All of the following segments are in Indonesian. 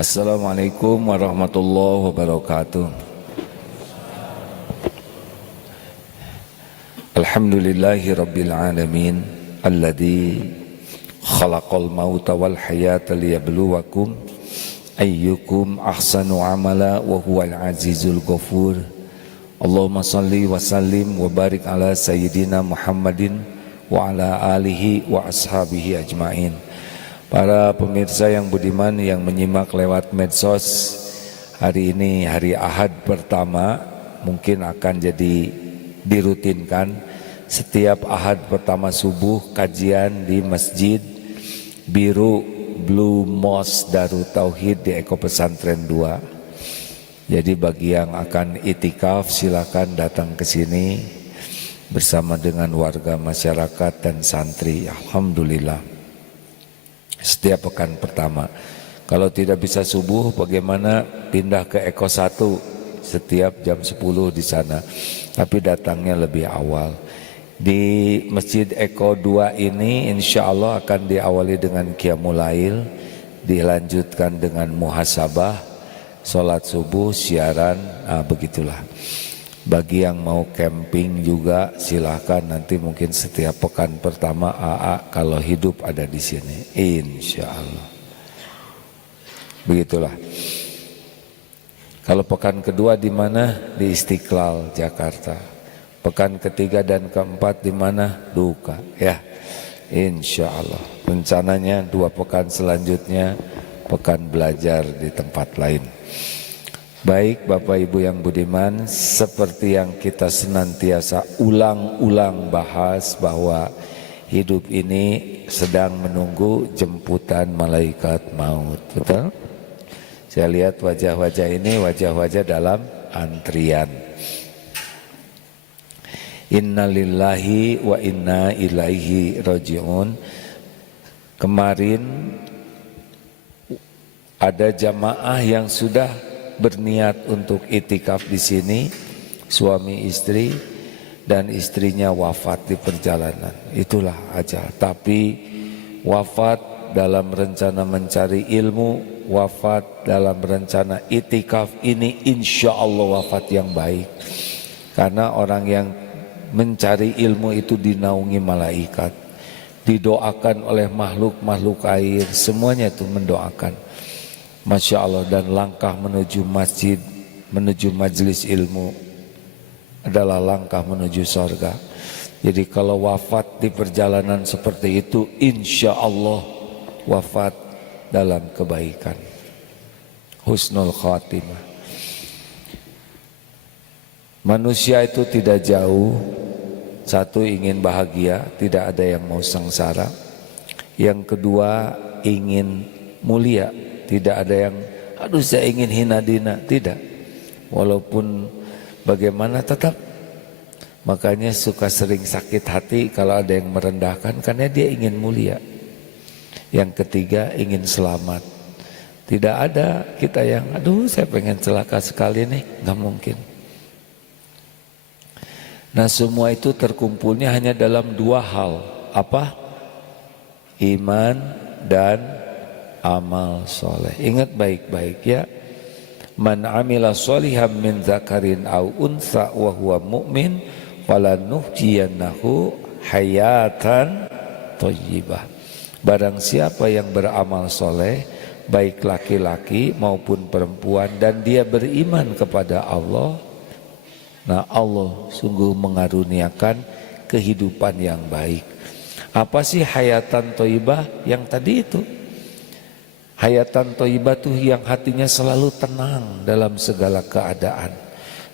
Assalamualaikum warahmatullahi wabarakatuh. Alhamdulillahi rabbil alamin alladzi khalaqal mauta wal hayata liyabluwakum ayyukum ahsanu amala wa huwal azizul ghafur. Allahumma salli wa sallim wa barik ala sayyidina Muhammadin wa ala alihi wa ashabihi ajmain. Para pemirsa yang budiman yang menyimak lewat medsos, hari ini hari Ahad pertama, mungkin akan jadi dirutinkan setiap Ahad pertama subuh kajian di Masjid Biru Blue Mosque Darut Tauhid di Eko Pesantren 2. Jadi bagi yang akan itikaf silakan datang ke sini bersama dengan warga masyarakat dan santri. Alhamdulillah. Setiap pekan pertama. Kalau tidak bisa subuh, bagaimana pindah ke Eko 1 setiap jam 10 di sana. Tapi datangnya lebih awal. Di Masjid Eko 2 ini insya Allah akan diawali dengan Qiyamul Lail, dilanjutkan dengan muhasabah, sholat subuh, siaran, begitulah. Bagi yang mau camping juga silahkan, nanti mungkin setiap pekan pertama AA kalau hidup ada di sini, insya Allah. Begitulah. Kalau pekan kedua di mana? Di Istiqlal Jakarta. Pekan ketiga dan keempat di mana? Duka, ya. Insya Allah. Rencananya 2 pekan selanjutnya pekan belajar di tempat lain. Baik Bapak Ibu yang budiman, seperti yang kita senantiasa ulang-ulang bahas bahwa hidup ini sedang menunggu jemputan malaikat maut. Betul? Saya lihat wajah-wajah ini wajah-wajah dalam antrian. Inna lillahi wa inna ilaihi raji'un. Kemarin ada jamaah yang sudah berniat untuk itikaf di sini, suami istri, dan istrinya wafat di perjalanan. Itulah ajal. Tapi wafat dalam rencana mencari ilmu, wafat dalam rencana itikaf ini insya Allah wafat yang baik. Karena orang yang mencari ilmu itu dinaungi malaikat, didoakan oleh makhluk-makhluk air, semuanya itu mendoakan. Masya Allah, dan langkah menuju masjid, menuju majelis ilmu adalah langkah menuju surga. Jadi kalau wafat di perjalanan seperti itu, insya Allah wafat dalam kebaikan, husnul khatimah. Manusia itu tidak jauh. Satu, ingin bahagia, tidak ada yang mau sengsara. Yang kedua, ingin mulia. Tidak ada yang, aduh saya ingin hina dina. Tidak. Walaupun bagaimana tetap. Makanya suka sering sakit hati kalau ada yang merendahkan, karena dia ingin mulia. Yang ketiga, ingin selamat. Tidak ada kita yang, aduh saya pengen celaka sekali nih. Gak mungkin. Nah semua itu terkumpulnya hanya dalam 2 hal. Apa? Iman dan amal soleh. Ingat baik-baik ya. Man amila sholihan min zakarin au unsa wa huwa mu'min falanuhyiyannahu hayatan thayyibah. Barang siapa yang beramal soleh, baik laki-laki maupun perempuan, dan dia beriman kepada Allah, nah Allah sungguh mengaruniakan kehidupan yang baik. Apa sih hayatan thayyibah? Yang tadi itu. Hayatan thayyibah itu yang hatinya selalu tenang dalam segala keadaan.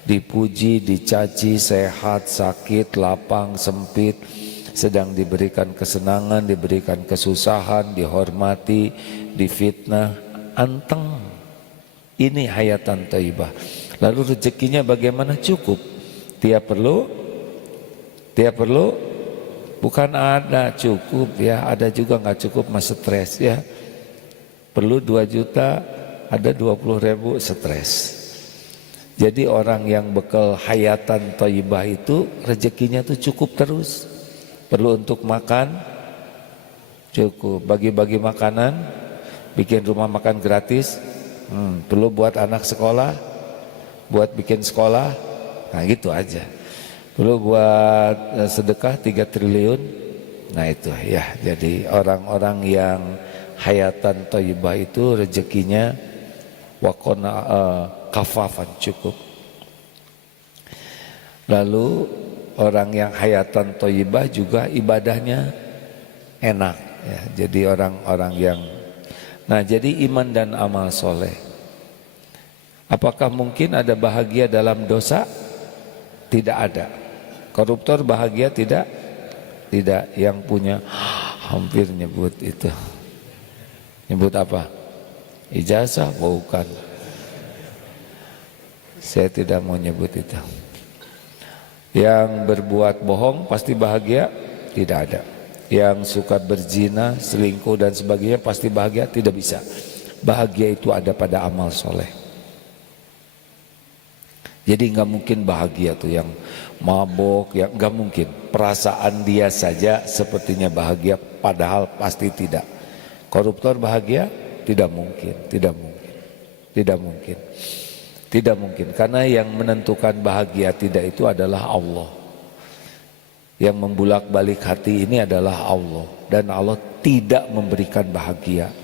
Dipuji, dicaci, sehat, sakit, lapang, sempit, sedang diberikan kesenangan, diberikan kesusahan, dihormati, difitnah, anteng. Ini hayatan thayyibah. Lalu rezekinya bagaimana? Cukup. Tiap perlu, bukan ada cukup ya, ada juga nggak cukup, mas stres ya. Perlu 2 juta, ada 20.000, stres. Jadi orang yang bekal hayatan thayyibah itu rezekinya tuh cukup terus. Perlu untuk makan cukup, bagi-bagi makanan, bikin rumah makan gratis, perlu buat anak sekolah, buat bikin sekolah, nah gitu aja. Perlu buat sedekah 3 triliun. Nah itu ya, jadi orang-orang yang hayatan thayyibah itu rezekinya wakona kafafan, cukup. Lalu orang yang hayatan thayyibah juga ibadahnya enak ya. Jadi orang-orang yang jadi iman dan amal soleh. Apakah mungkin ada bahagia dalam dosa? Tidak ada. Koruptor bahagia tidak? Tidak. Yang punya hampir nyebut itu. Nyebut apa? Ijazah? Bukan. Saya tidak mau nyebut itu. Yang berbuat bohong pasti bahagia? Tidak ada. Yang suka berzina, selingkuh dan sebagainya pasti bahagia? Tidak bisa. Bahagia itu ada pada amal soleh. Jadi nggak mungkin bahagia tuh yang mabok, yang nggak mungkin. Perasaan dia saja sepertinya bahagia, padahal pasti tidak. Koruptor bahagia? Tidak mungkin, tidak mungkin, tidak mungkin, tidak mungkin. Karena yang menentukan bahagia tidak itu adalah Allah. Yang membulak-balik hati ini adalah Allah, dan Allah tidak memberikan bahagia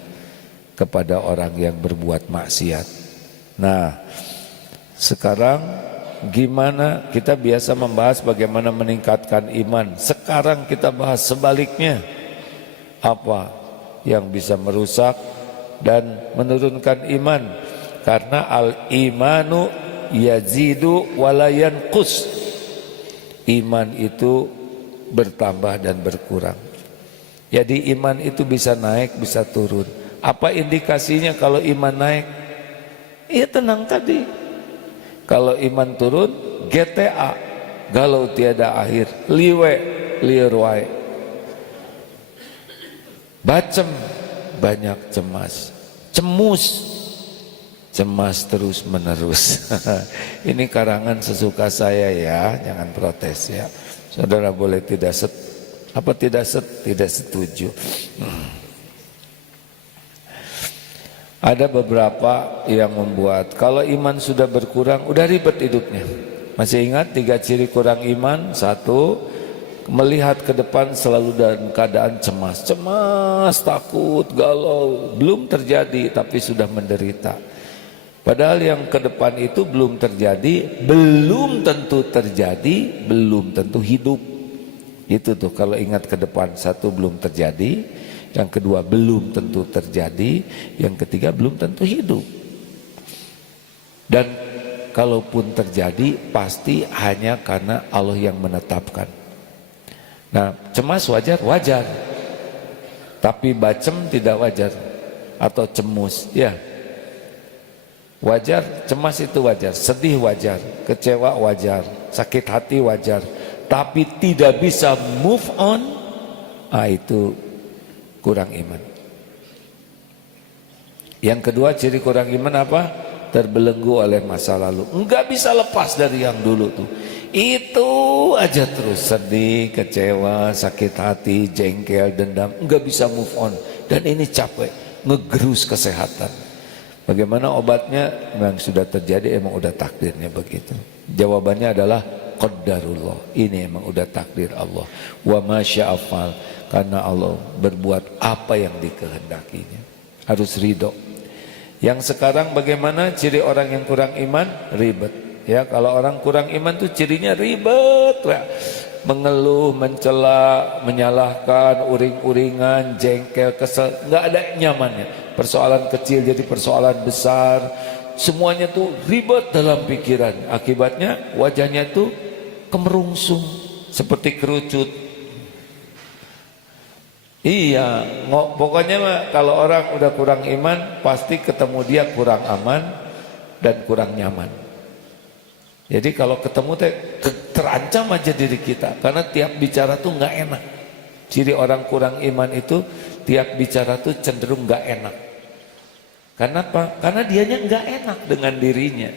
kepada orang yang berbuat maksiat. Nah, sekarang gimana? Kita biasa membahas bagaimana meningkatkan iman. Sekarang kita bahas sebaliknya. Apa yang bisa merusak dan menurunkan iman? Karena al-imanu yazidu wala yanqus. Iman itu bertambah dan berkurang. Jadi iman itu bisa naik, bisa turun. Apa indikasinya kalau iman naik? Iya tenang tadi. Kalau iman turun, GTA, galau tiada akhir, liwe, liruai, bacem, banyak cemas, cemus, cemas terus menerus. Ini karangan sesuka saya ya, jangan protes ya. Saudara boleh tidak tidak setuju. Ada beberapa yang membuat kalau iman sudah berkurang udah ribet hidupnya. Masih ingat 3 ciri kurang iman? 1, melihat ke depan selalu dalam keadaan cemas, takut, galau. Belum terjadi tapi sudah menderita. Padahal yang ke depan itu belum terjadi, belum tentu terjadi, belum tentu hidup. Itu tuh kalau ingat ke depan, 1 belum terjadi, yang kedua belum tentu terjadi, yang ketiga belum tentu hidup. Dan kalaupun terjadi pasti hanya karena Allah yang menetapkan. Nah, cemas wajar, wajar. Tapi bacem tidak wajar atau cemus, ya. Wajar, cemas itu wajar, sedih wajar, kecewa wajar, sakit hati wajar, tapi tidak bisa move on, itu kurang iman. Yang kedua ciri kurang iman apa? Terbelenggu oleh masa lalu, enggak bisa lepas dari yang dulu tuh. Itu aja terus sedih, kecewa, sakit hati, jengkel, dendam, enggak bisa move on. Dan ini capek, ngegerus kesehatan. Bagaimana obatnya? Memang sudah terjadi, emang udah takdirnya begitu. Jawabannya adalah qadarullah. Ini emang udah takdir Allah. Wa ma sya'afal, karena Allah berbuat apa yang dikehendakinya. Harus ridho. Yang sekarang bagaimana ciri orang yang kurang iman? Ribet. Ya, kalau orang kurang iman tuh cirinya ribet. Ya. Mengeluh, mencela, menyalahkan, uring-uringan, jengkel, kesel, nggak ada nyamannya. Persoalan kecil jadi persoalan besar, semuanya tuh ribet dalam pikiran. Akibatnya wajahnya tuh kemerungsung seperti kerucut. Iya, pokoknya kalau orang udah kurang iman pasti ketemu dia kurang aman dan kurang nyaman. Jadi kalau ketemu terancam aja diri kita, karena tiap bicara tuh nggak enak. Ciri orang kurang iman itu tiap bicara tuh cenderung nggak enak. Kenapa? Karena dianya nggak enak dengan dirinya.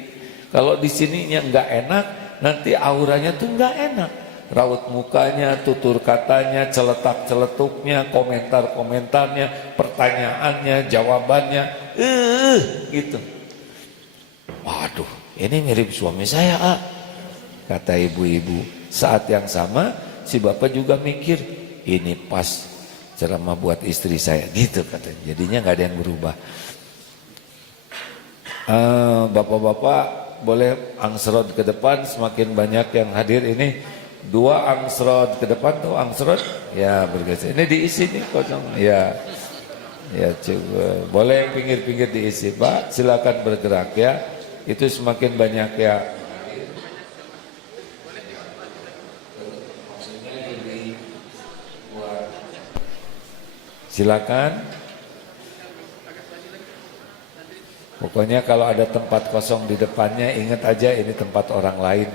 Kalau di sininya nggak enak, nanti auranya tuh nggak enak. Raut mukanya, tutur katanya, celetak-celetuknya, komentar-komentarnya, pertanyaannya, jawabannya, gitu. Waduh, ini mirip suami saya, kata ibu-ibu. Saat yang sama, si bapak juga mikir, ini pas ceramah buat istri saya, gitu katanya. Jadinya nggak ada yang berubah. Bapak-bapak boleh angsrod ke depan, semakin banyak yang hadir ini. 2 angsrod ke depan tuh, angsrod ya bergeser. Ini diisi nih kosong ya. Ya coba. Boleh pinggir-pinggir diisi Pak, silakan bergerak ya. Itu semakin banyak ya. Silakan. Pokoknya kalau ada tempat kosong di depannya, ingat aja ini tempat orang lain.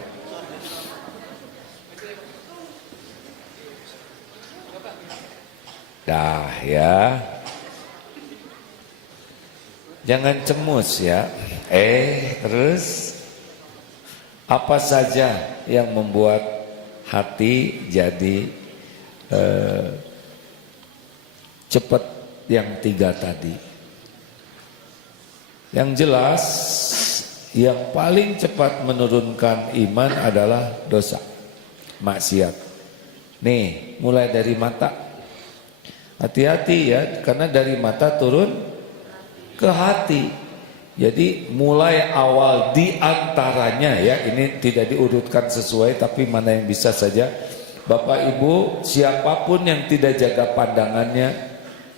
Dah ya. Jangan cemus ya. Terus apa saja yang membuat hati jadi cepat yang 3 tadi? Yang jelas yang paling cepat menurunkan iman adalah dosa, maksiat. Nih, mulai dari mata. Hati-hati ya, karena dari mata turun ke hati. Jadi mulai awal diantaranya ya, ini tidak diurutkan sesuai, tapi mana yang bisa saja. Bapak Ibu, siapapun yang tidak jaga pandangannya,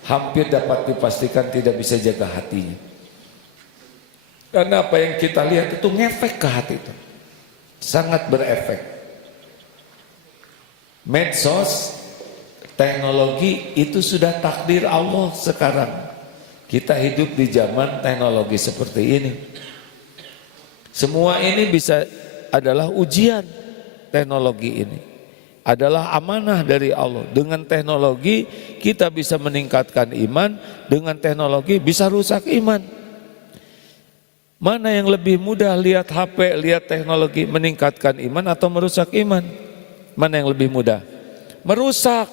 hampir dapat dipastikan tidak bisa jaga hatinya. Karena apa yang kita lihat itu ngefek ke hati itu. Sangat berefek. Medsos, teknologi itu sudah takdir Allah sekarang. Kita hidup di zaman teknologi seperti ini. Semua ini bisa adalah ujian. Teknologi ini adalah amanah dari Allah. Dengan teknologi kita bisa meningkatkan iman, dengan teknologi bisa rusak iman. Mana yang lebih mudah, lihat HP, lihat teknologi meningkatkan iman atau merusak iman? Mana yang lebih mudah? Merusak.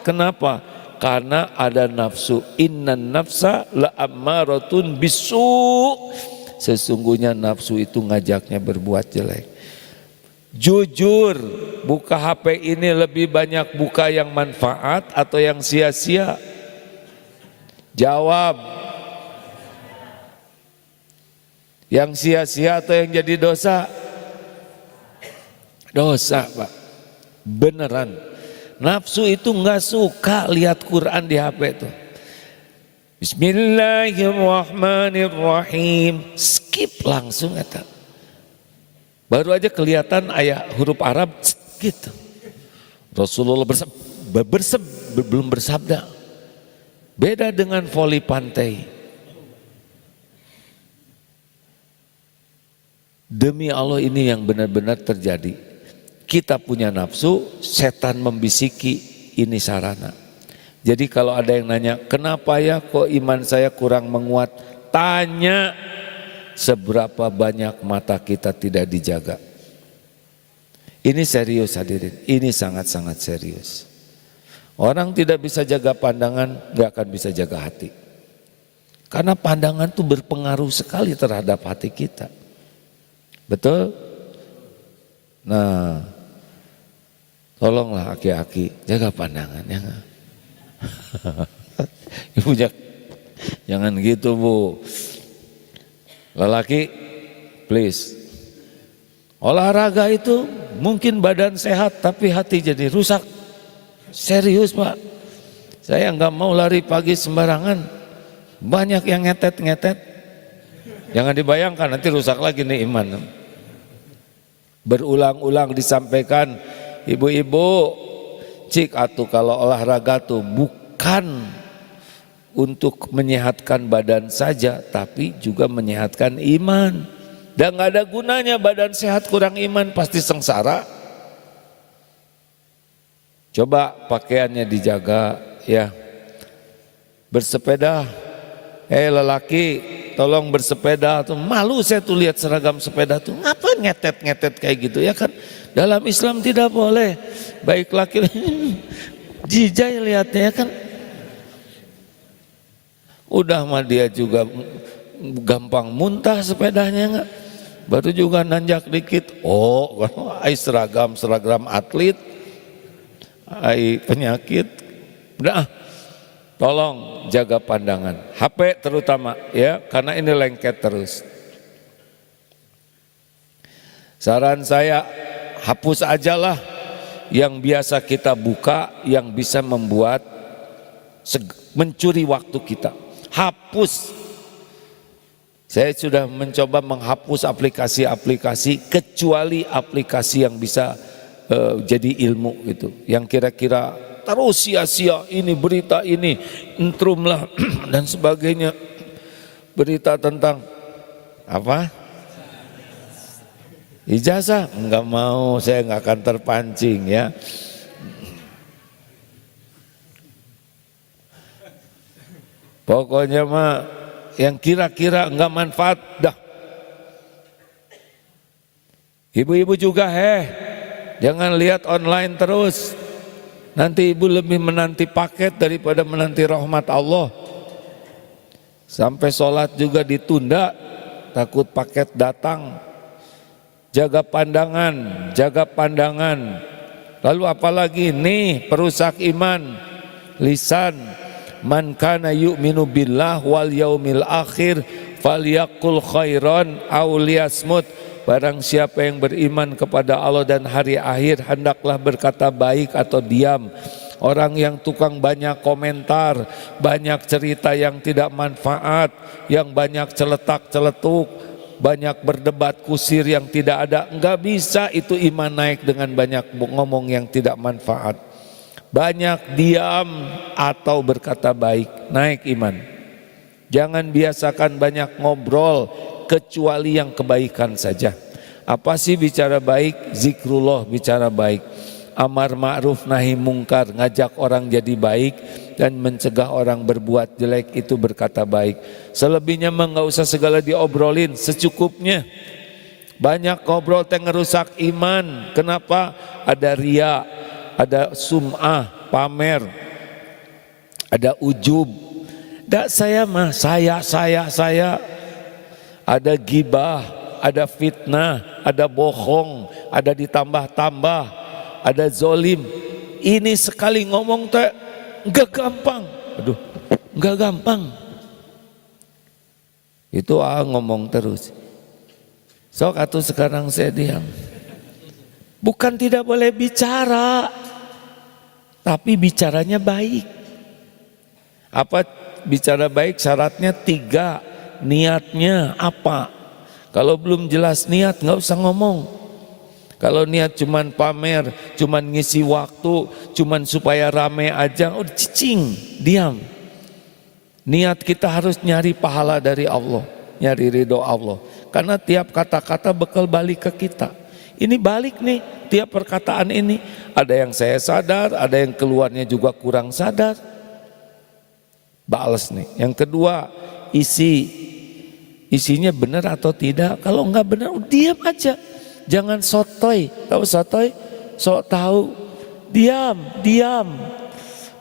Kenapa? Karena ada nafsu. Innan nafsa la'ammaratun bisu. Sesungguhnya nafsu itu ngajaknya berbuat jelek. Jujur, buka HP ini lebih banyak buka yang manfaat atau yang sia-sia? Jawab. Yang sia-sia atau yang jadi dosa? Dosa Pak. Beneran. Nafsu itu nggak suka lihat Quran di HP itu. Bismillahirrahmanirrahim. Skip langsung eta. Baru aja kelihatan ayat huruf Arab gitu. Rasulullah belum bersabda. Beda dengan voli pantai. Demi Allah ini yang benar-benar terjadi. Kita punya nafsu, setan membisiki, ini sarana. Jadi kalau ada yang nanya, kenapa ya kok iman saya kurang menguat? Tanya, seberapa banyak mata kita tidak dijaga. Ini serius hadirin, ini sangat-sangat serius. Orang tidak bisa jaga pandangan, gak akan bisa jaga hati. Karena pandangan itu berpengaruh sekali terhadap hati kita. Betul? Nah, tolonglah aki-aki jaga pandangan ya. Ibu jangan gitu Bu. Lelaki please. Olahraga itu mungkin badan sehat tapi hati jadi rusak. Serius Pak. Saya nggak mau lari pagi sembarangan. Banyak yang ngetet-ngetet. Jangan dibayangkan nanti rusak lagi nih iman. Berulang-ulang disampaikan, ibu-ibu, cik atuh kalau olahraga tuh bukan untuk menyehatkan badan saja, tapi juga menyehatkan iman. Dan gak ada gunanya badan sehat kurang iman, pasti sengsara. Coba pakaiannya dijaga ya. Bersepeda, lelaki tolong bersepeda tuh. Malu saya tuh lihat seragam sepeda tuh. Ngapain ngetet-ngetet kayak gitu ya kan? Dalam Islam tidak boleh. Baik laki jijai lihatnya ya kan. Udah mah dia juga gampang muntah sepedanya enggak. Baru juga nanjak dikit. Oh, ai seragam atlet. Ai penyakit. Udah. Tolong jaga pandangan, HP terutama ya, karena ini lengket terus. Saran saya, hapus ajalah yang biasa kita buka, yang bisa membuat mencuri waktu kita. Hapus. Saya sudah mencoba menghapus aplikasi-aplikasi, kecuali aplikasi yang bisa jadi ilmu gitu, yang kira-kira terus sia-sia ini berita ini intrum lah dan sebagainya, berita tentang apa ijazah, enggak mau, saya enggak akan terpancing ya. Pokoknya mah yang kira-kira enggak manfaat dah. Ibu-ibu juga jangan lihat online terus. Nanti ibu lebih menanti paket daripada menanti rahmat Allah. Sampai sholat juga ditunda, takut paket datang. Jaga pandangan, jaga pandangan. Lalu apalagi nih perusak iman, lisan. Man kana yu'minu billah wal yaumil akhir falyaqul khairan aw liyasmut. Barang siapa yang beriman kepada Allah dan hari akhir, hendaklah berkata baik atau diam. Orang yang tukang banyak komentar, banyak cerita yang tidak manfaat, yang banyak celetak-celetuk, banyak berdebat kusir yang tidak ada, enggak bisa itu iman naik dengan banyak ngomong yang tidak manfaat. Banyak diam atau berkata baik, naik iman. Jangan biasakan banyak ngobrol, kecuali yang kebaikan saja. Apa sih bicara baik? Zikrullah bicara baik. Amar ma'ruf nahi mungkar, ngajak orang jadi baik dan mencegah orang berbuat jelek, itu berkata baik. Selebihnya mah enggak usah segala diobrolin, secukupnya. Banyak ngobrol yang ngerusak iman. Kenapa? Ada ria, ada sum'ah, pamer, ada ujub. Enggak, saya mah saya. Ada gibah, ada fitnah, ada bohong, ada ditambah-tambah, ada zolim. Ini sekali ngomong teh enggak gampang. Aduh, enggak gampang. Itu ngomong terus. Sok atuh sekarang saya diam. Bukan tidak boleh bicara, tapi bicaranya baik. Apa bicara baik? Syaratnya 3. Niatnya apa? Kalau belum jelas niat nggak usah ngomong. Kalau niat cuman pamer, cuman ngisi waktu, cuman supaya rame aja, udah cicing, diam. Niat kita harus nyari pahala dari Allah, nyari ridho Allah. Karena tiap kata-kata bekal balik ke kita. Ini balik nih, tiap perkataan ini. Ada yang saya sadar, ada yang keluarnya juga kurang sadar. Bales nih. Yang kedua, isinya benar atau tidak. Kalau enggak benar, diam aja. Jangan sotoy. Tahu sotoy? Sok tahu. Diam.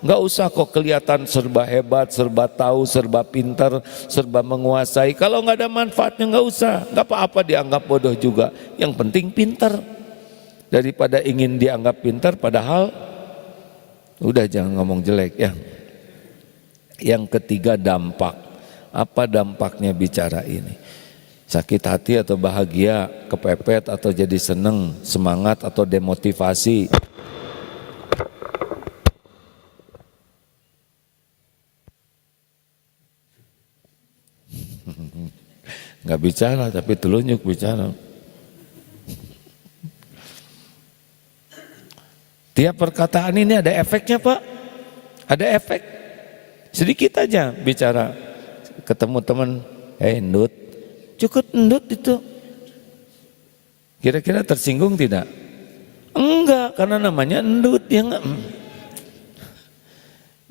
Enggak usah kok kelihatan serba hebat, serba tahu, serba pintar, serba menguasai. Kalau enggak ada manfaatnya enggak usah. Enggak apa-apa dianggap bodoh juga. Yang penting pintar. Daripada ingin dianggap pintar padahal udah jangan ngomong jelek ya. Yang ketiga, dampak. Apa dampaknya bicara ini? Sakit hati atau bahagia, kepepet atau jadi seneng, semangat atau demotivasi. Nggak bicara tapi telunjuk bicara. Tiap perkataan ini ada efeknya Pak. Ada efek. Sedikit aja bicara. Ketemu teman, endut, cukup endut itu. Kira-kira tersinggung tidak? Enggak, karena namanya endut. Ya enggak.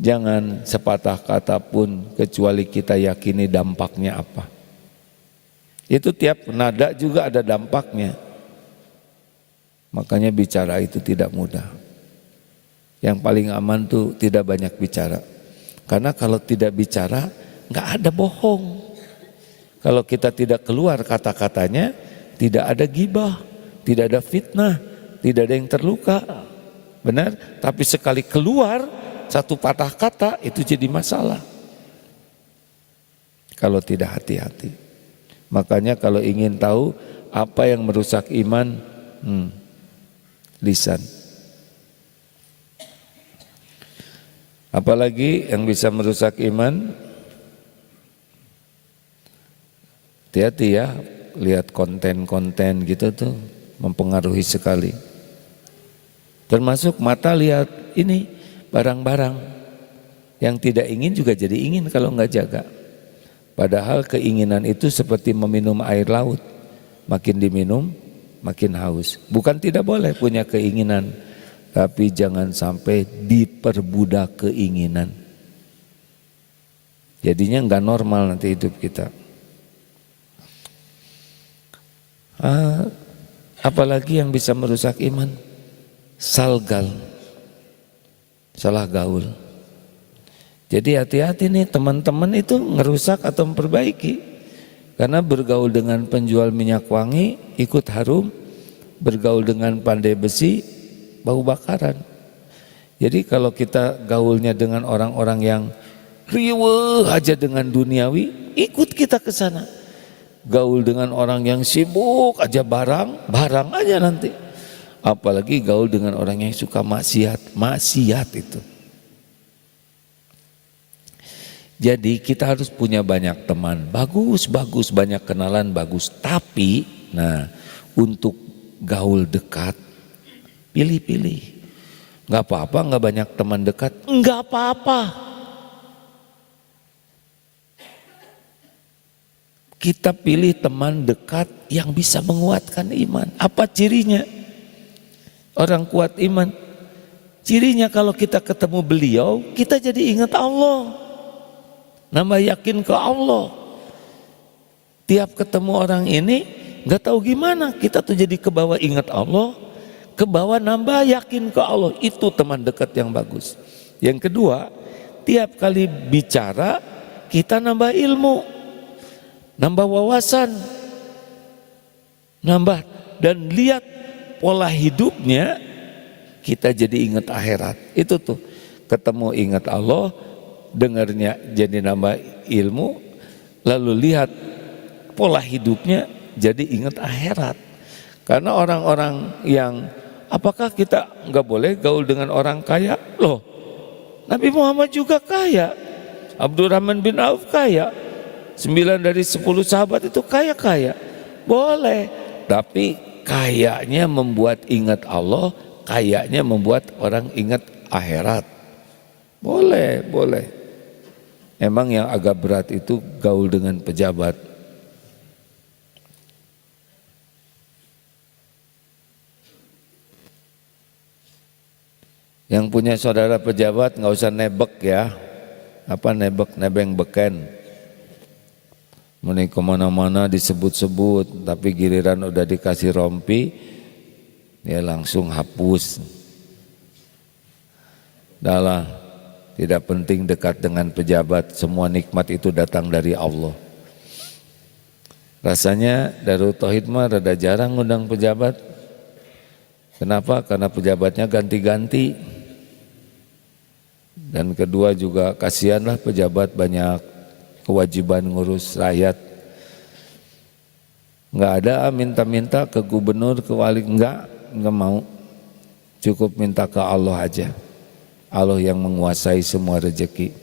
Jangan sepatah kata pun kecuali kita yakini dampaknya apa. Itu tiap nada juga ada dampaknya. Makanya bicara itu tidak mudah. Yang paling aman tuh tidak banyak bicara. Karena kalau tidak bicara nggak ada bohong. Kalau kita tidak keluar kata-katanya, tidak ada gibah, tidak ada fitnah, tidak ada yang terluka. Benar? Tapi sekali keluar satu patah kata itu jadi masalah. Kalau tidak hati-hati. Makanya kalau ingin tahu apa yang merusak iman, lisan. Apalagi yang bisa merusak iman? Hati-hati ya, lihat konten-konten gitu tuh mempengaruhi sekali. Termasuk mata lihat ini barang-barang yang tidak ingin juga jadi ingin kalau nggak jaga. Padahal keinginan itu seperti meminum air laut, makin diminum makin haus. Bukan tidak boleh punya keinginan, tapi jangan sampai diperbudak keinginan. Jadinya nggak normal nanti hidup kita. Apalagi yang bisa merusak iman? Salgal, salah gaul. Jadi hati-hati nih teman-teman itu ngerusak atau memperbaiki. Karena bergaul dengan penjual minyak wangi ikut harum, bergaul dengan pandai besi bau bakaran. Jadi kalau kita gaulnya dengan orang-orang yang riweuh aja dengan duniawi, ikut kita ke sana. Gaul dengan orang yang sibuk aja barang aja nanti. Apalagi gaul dengan orang yang suka maksiat itu. Jadi kita harus punya banyak teman, bagus, banyak kenalan bagus. Tapi, untuk gaul dekat, pilih-pilih. Gak apa-apa, gak banyak teman dekat, gak apa-apa. Kita pilih teman dekat yang bisa menguatkan iman. Apa cirinya? Orang kuat iman. Cirinya kalau kita ketemu beliau, kita jadi ingat Allah. Nambah yakin ke Allah. Tiap ketemu orang ini gak tahu gimana, kita tuh jadi kebawa ingat Allah, kebawa nambah yakin ke Allah. Itu teman dekat yang bagus. Yang kedua, tiap kali bicara kita nambah ilmu, nambah wawasan, nambah dan lihat pola hidupnya, kita jadi ingat akhirat. Itu tuh ketemu ingat Allah, dengarnya jadi nambah ilmu, lalu lihat pola hidupnya jadi ingat akhirat. Karena orang-orang yang, apakah kita nggak boleh gaul dengan orang kaya? Loh, Nabi Muhammad juga kaya, Abdurrahman bin Auf kaya, 9 dari 10 sahabat itu kaya-kaya. Boleh, tapi kayaknya membuat ingat Allah, kayaknya membuat orang ingat akhirat. Boleh. Emang yang agak berat itu gaul dengan pejabat. Yang punya saudara pejabat nggak usah nebek ya. Apa nebeng beken. Meni kemana-mana disebut-sebut, tapi giliran udah dikasih rompi, dia langsung hapus. Dahlah, tidak penting dekat dengan pejabat, semua nikmat itu datang dari Allah. Rasanya Darul Tauhid mah rada jarang ngundang pejabat. Kenapa? Karena pejabatnya ganti-ganti. Dan kedua juga kasihanlah pejabat banyak kewajiban ngurus rakyat. Enggak ada minta-minta ke gubernur, ke wali, enggak mau. Cukup minta ke Allah aja. Allah yang menguasai semua rezeki.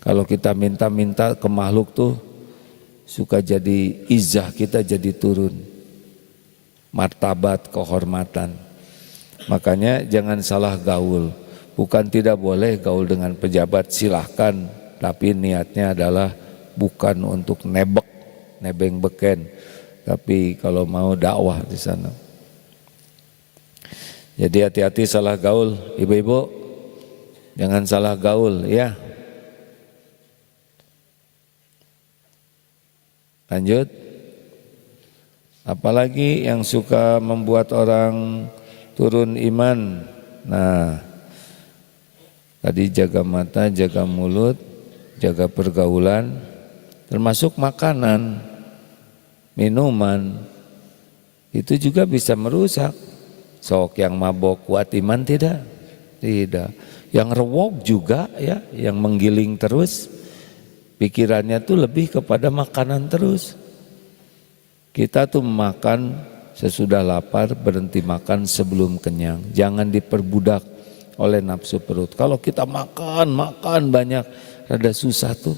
Kalau kita minta-minta ke makhluk tuh suka jadi izah kita jadi turun. Martabat, kehormatan. Makanya jangan salah gaul. Bukan tidak boleh gaul dengan pejabat, silahkan. Tapi niatnya adalah bukan untuk nebeng beken. Tapi kalau mau dakwah di sana. Jadi hati-hati salah gaul, ibu-ibu. Jangan salah gaul ya. Lanjut. Apalagi yang suka membuat orang turun iman. Nah, tadi jaga mata, jaga mulut, jaga pergaulan, termasuk makanan, minuman, itu juga bisa merusak. Sok yang mabok kuat iman tidak? Tidak. Yang rewok juga ya, yang menggiling terus, pikirannya tuh lebih kepada makanan terus. Kita tuh makan sesudah lapar, berhenti makan sebelum kenyang. Jangan diperbudak oleh nafsu perut. Kalau kita makan banyak, rada susah tuh.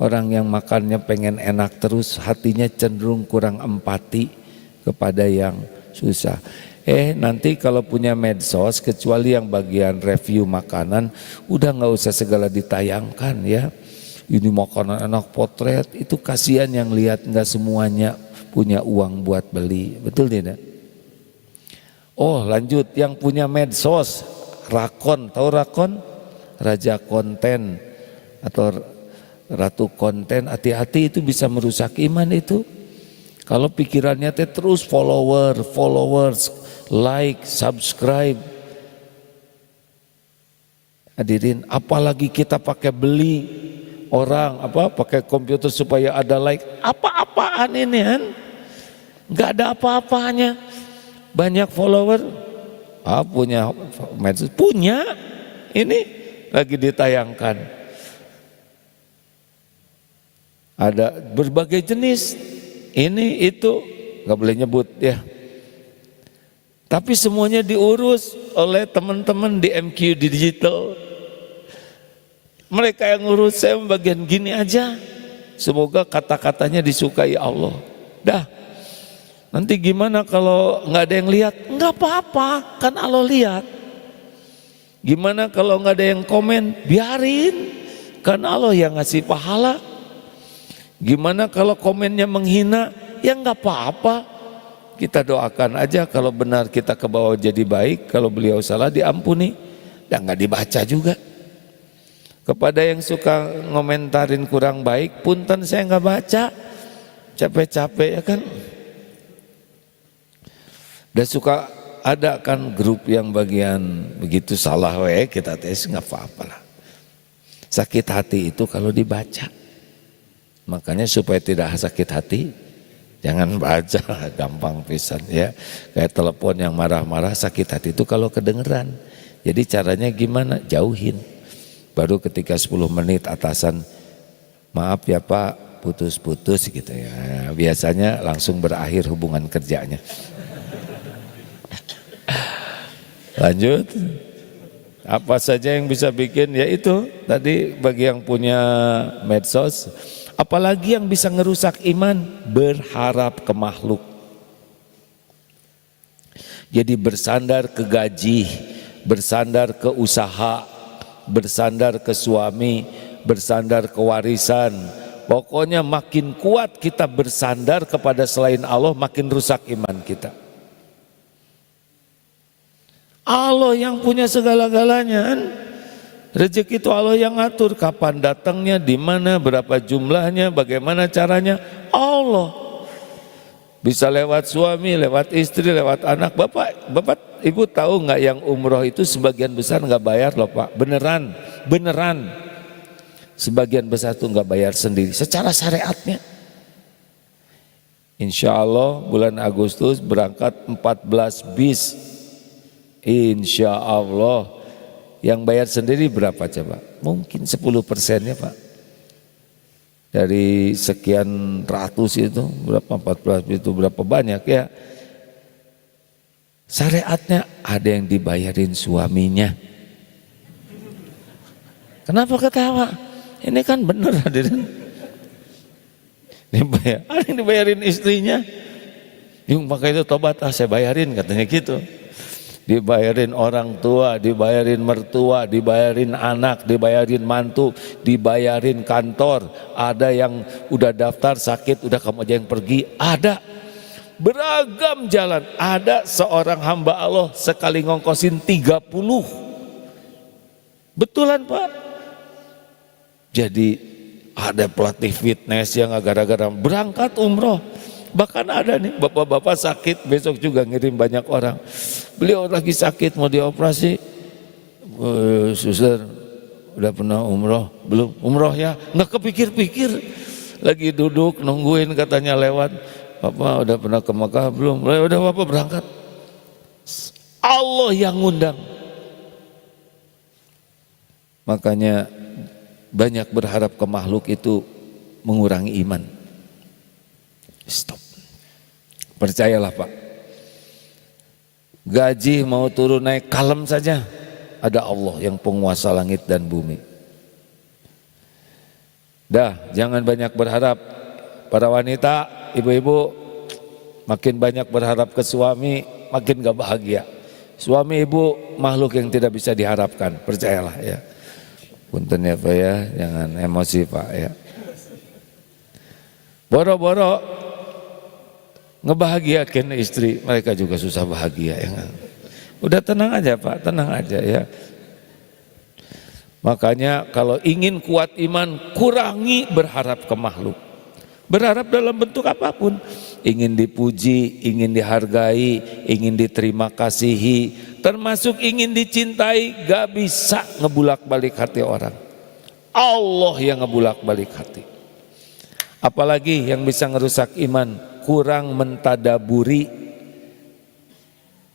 Orang yang makannya pengen enak terus, hatinya cenderung kurang empati kepada yang susah. Nanti kalau punya medsos, kecuali yang bagian review makanan, udah nggak usah segala ditayangkan ya. Ini makanan enak potret, itu kasihan yang lihat, nggak semuanya punya uang buat beli, betul tidak? Oh lanjut, yang punya medsos, rakon, tahu rakon? Raja konten atau ratu konten, hati-hati itu bisa merusak iman itu. Kalau pikirannya terus followers, like, subscribe. Hadirin, apalagi kita pakai beli orang pakai komputer supaya ada like, apa-apaan ini kan? Nggak ada apa-apanya. Banyak follower, punya medsos, punya, ini lagi ditayangkan. Ada berbagai jenis, ini itu nggak boleh nyebut ya. Tapi semuanya diurus oleh teman-teman di MQ Digital. Mereka yang ngurus, saya bagian gini aja. Semoga kata-katanya disukai Allah. Dah, nanti gimana kalau nggak ada yang lihat? Nggak apa-apa, kan Allah lihat. Gimana kalau nggak ada yang komen? Biarin, kan Allah yang ngasih pahala. Gimana kalau komennya menghina? Ya nggak apa-apa. Kita doakan aja kalau benar kita ke bawah jadi baik, kalau beliau salah diampuni. Dan nggak dibaca juga. Kepada yang suka ngomentarin kurang baik, punten saya nggak baca, capek-capek ya kan. Dan suka ada kan grup yang bagian begitu salah kita tes nggak apa-apa lah. Sakit hati itu kalau dibaca, makanya supaya tidak sakit hati, jangan baca, gampang pisan ya. Kayak telepon yang marah-marah, sakit hati itu kalau kedengeran. Jadi caranya gimana? Jauhin. Baru ketika 10 menit atasan, maaf ya Pak, putus-putus gitu ya. Biasanya langsung berakhir hubungan kerjanya. Lanjut. Apa saja yang bisa bikin, ya itu tadi bagi yang punya medsos. Apalagi yang bisa ngerusak iman, berharap ke makhluk. Jadi bersandar ke gaji, bersandar ke usaha, bersandar ke suami, bersandar ke warisan. Pokoknya makin kuat kita bersandar kepada selain Allah, makin rusak iman kita. Allah yang punya segala-galanya kan. Rezeki itu Allah yang atur, kapan datangnya, di mana, berapa jumlahnya, bagaimana caranya, Allah. Bisa lewat suami, lewat istri, lewat anak. Bapak, Ibu tahu nggak yang umroh itu sebagian besar nggak bayar loh Pak, beneran. Sebagian besar tuh nggak bayar sendiri, secara syariatnya. Insya Allah bulan Agustus berangkat 14 bis. Insya Allah. Yang bayar sendiri berapa coba? Mungkin 10% ya Pak. Dari sekian ratus itu berapa, 14 bis itu berapa banyak ya. Syariatnya ada yang dibayarin suaminya. Kenapa ketawa? Ini kan benar hadirin. Ada yang dibayarin istrinya. Yung pakai itu tobat, saya bayarin katanya gitu. Dibayarin orang tua, dibayarin mertua, dibayarin anak, dibayarin mantu, dibayarin kantor. Ada yang udah daftar sakit, udah kamu aja yang pergi. Ada beragam jalan. Ada seorang hamba Allah sekali ngongkosin 30. Betulan Pak. Jadi ada pelatih fitness yang gara-gara berangkat umroh, Bahkan ada nih bapak-bapak sakit, besok juga ngirim banyak orang. Beliau lagi sakit mau dioperasi. Suster, udah pernah umroh? Belum? Umroh ya? Nggak kepikir-pikir. Lagi duduk nungguin katanya lewat. Bapak udah pernah ke Mekah? Belum? Udah Bapak berangkat. Allah yang ngundang. Makanya banyak berharap ke makhluk itu mengurangi iman. Stop. Percayalah Pak. Gaji mau turun naik kalem saja. Ada Allah yang penguasa langit dan bumi. Dah, jangan banyak berharap. Para wanita, ibu-ibu makin banyak berharap ke suami, makin gak bahagia. Suami ibu makhluk yang tidak bisa diharapkan, percayalah ya. Punten ya Pak ya, jangan emosi Pak ya. Boro-boro ngebahagiakan istri, mereka juga susah bahagia ya. Udah tenang aja Pak, tenang aja ya. Makanya kalau ingin kuat iman, kurangi berharap ke makhluk. Berharap dalam bentuk apapun. Ingin dipuji, ingin dihargai, ingin diterima kasihi, termasuk ingin dicintai, gak bisa ngebulak-balik hati orang. Allah yang ngebulak-balik hati. Apalagi yang bisa ngerusak iman, kurang mentadaburi.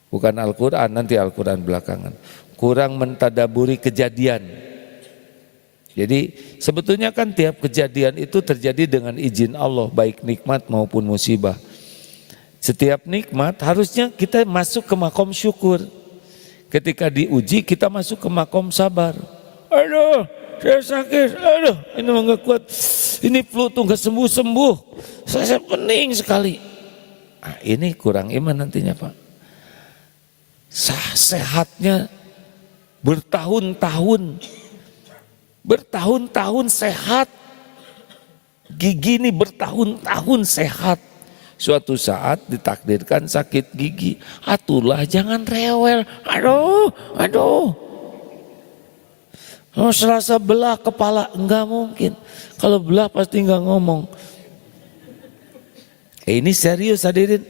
Bukan Al-Quran, nanti Al-Quran belakangan. Kurang mentadaburi kejadian. Jadi sebetulnya kan tiap kejadian itu terjadi dengan izin Allah, baik nikmat maupun musibah. Setiap nikmat harusnya kita masuk ke makom syukur. Ketika diuji kita masuk ke makom sabar. Aduh, saya sakit, aduh ini mah gak kuat, ini flu tuh gak sembuh-sembuh, saya pening sekali. Nah, ini kurang iman nantinya Pak. Sehatnya bertahun-tahun sehat, gigi ini bertahun-tahun sehat. Suatu saat ditakdirkan sakit gigi, atulah jangan rewel, aduh. Oh, serasa belah kepala, enggak mungkin. Kalau belah pasti enggak ngomong. Ini serius hadirin.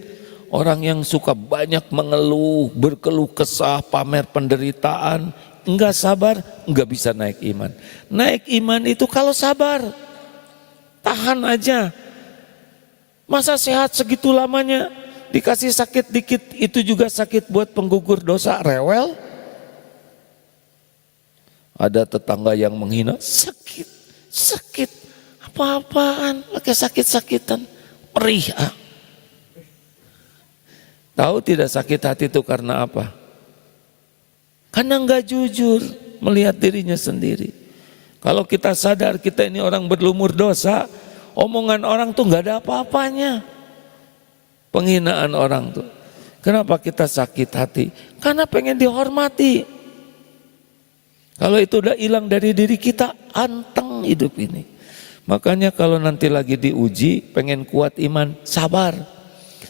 Orang yang suka banyak mengeluh, berkeluh kesah, pamer penderitaan, enggak sabar, enggak bisa naik iman. Naik iman itu kalau sabar, tahan aja. Masa sehat segitu lamanya, dikasih sakit dikit, itu juga sakit buat penggugur dosa, rewel. Ada tetangga yang menghina, sakit, apa-apaan, pakai sakit-sakitan, perih. Tahu tidak sakit hati itu karena apa? Karena enggak jujur melihat dirinya sendiri. Kalau kita sadar kita ini orang berlumur dosa, omongan orang tuh enggak ada apa-apanya. Penghinaan orang tuh. Kenapa kita sakit hati? Karena pengen dihormati. Kalau itu udah hilang dari diri kita, anteng hidup ini. Makanya kalau nanti lagi diuji, pengen kuat iman, sabar.